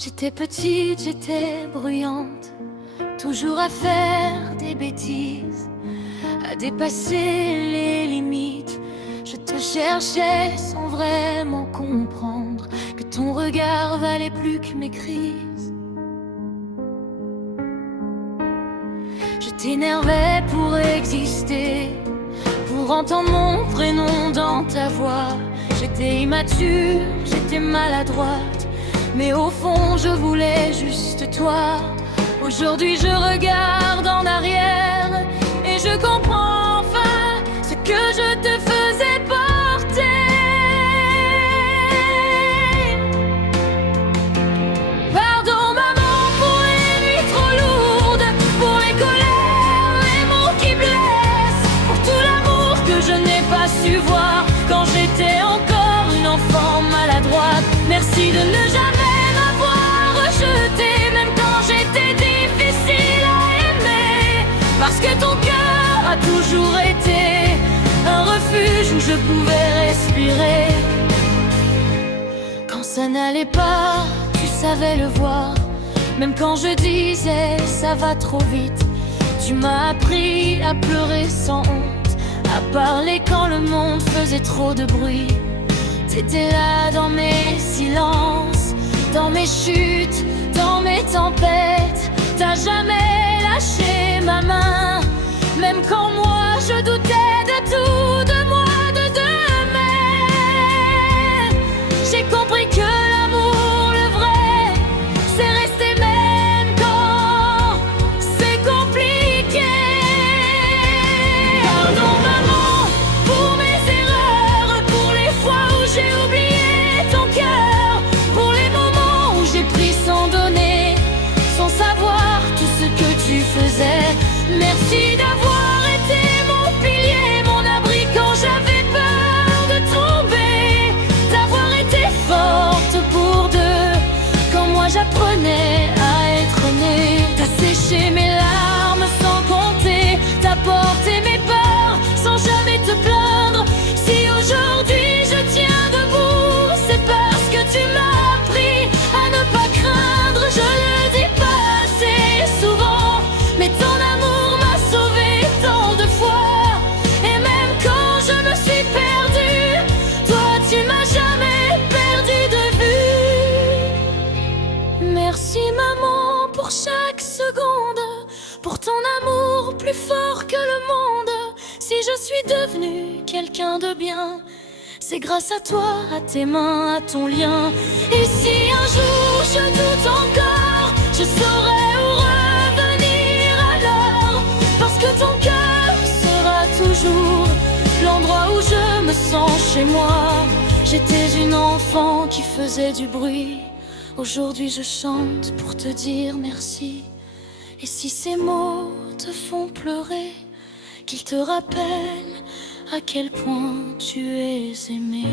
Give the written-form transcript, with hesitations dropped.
J'étais petite, j'étais bruyante, toujours à faire des bêtises, à dépasser les limites. Je te cherchais sans vraiment comprendre que ton regard valait plus que mes crises. Je t'énervais pour exister, pour entendre mon prénom dans ta voix. J'étais immature, j'étais maladroite, mais au fond je voulais juste toi. Aujourd'hui je regarde en arrière et je comprends enfin ce que je te faisais porter. Pardon maman pour les nuits trop lourdes, pour les colères, les mots qui blessent, pour tout l'amour que je n'ai pas su voir quand j'étais encore une enfant maladroite. Merci de ne jamais m'avoir rejeté, même quand j'étais difficile à aimer, parce que ton cœur a toujours été un refuge où je pouvais respirer. Quand ça n'allait pas, tu savais le voir, même quand je disais ça va trop vite. Tu m'as appris à pleurer sans honte, à parler quand le monde faisait trop de bruit. T'étais là dans mes silences, dans mes chutes, dans mes tempêtes. T'as jamais lâché ma main, même quand moi je doutais de tout, de moi, de demain. J'ai compris que l'amour, le vrai, c'est rester même quand c'est compliqué. Pardon maman pour mes erreurs, pour les fois où j'ai oublié ton cœur, pour les moments où j'ai pris sans donner, sans savoir tout ce que tu faisais. Merci d'avoir été mon pilier, mon abri quand j'avais peur de tomber, d'avoir été forte pour deux quand moi j'apprenais à être née. T'as séché mes larmes sans compter, t'as porté mes peurs sans jamais te plaindre. Si aujourd'hui je tiens debout, c'est parce que tu m'as appris à ne pas craindre. Je le dis pas assez souvent, mais ton amour m'a sauvé tant de fois. Et même quand je me suis perdue, toi tu m'as jamais perdu de vue. Merci maman pour chaque seconde, pour ton amour plus fort que le monde. Si je suis devenue quelqu'un de bien, c'est grâce à toi, à tes mains, à ton lien. Et si un jour je doute encore, je saurai où revenir alors, parce que ton cœur sera toujours l'endroit où je me sens chez moi. J'étais une enfant qui faisait du bruit, aujourd'hui je chante pour te dire merci. Et si ces mots te font pleurer, qu'ils te rappellent à quel point tu es aimé.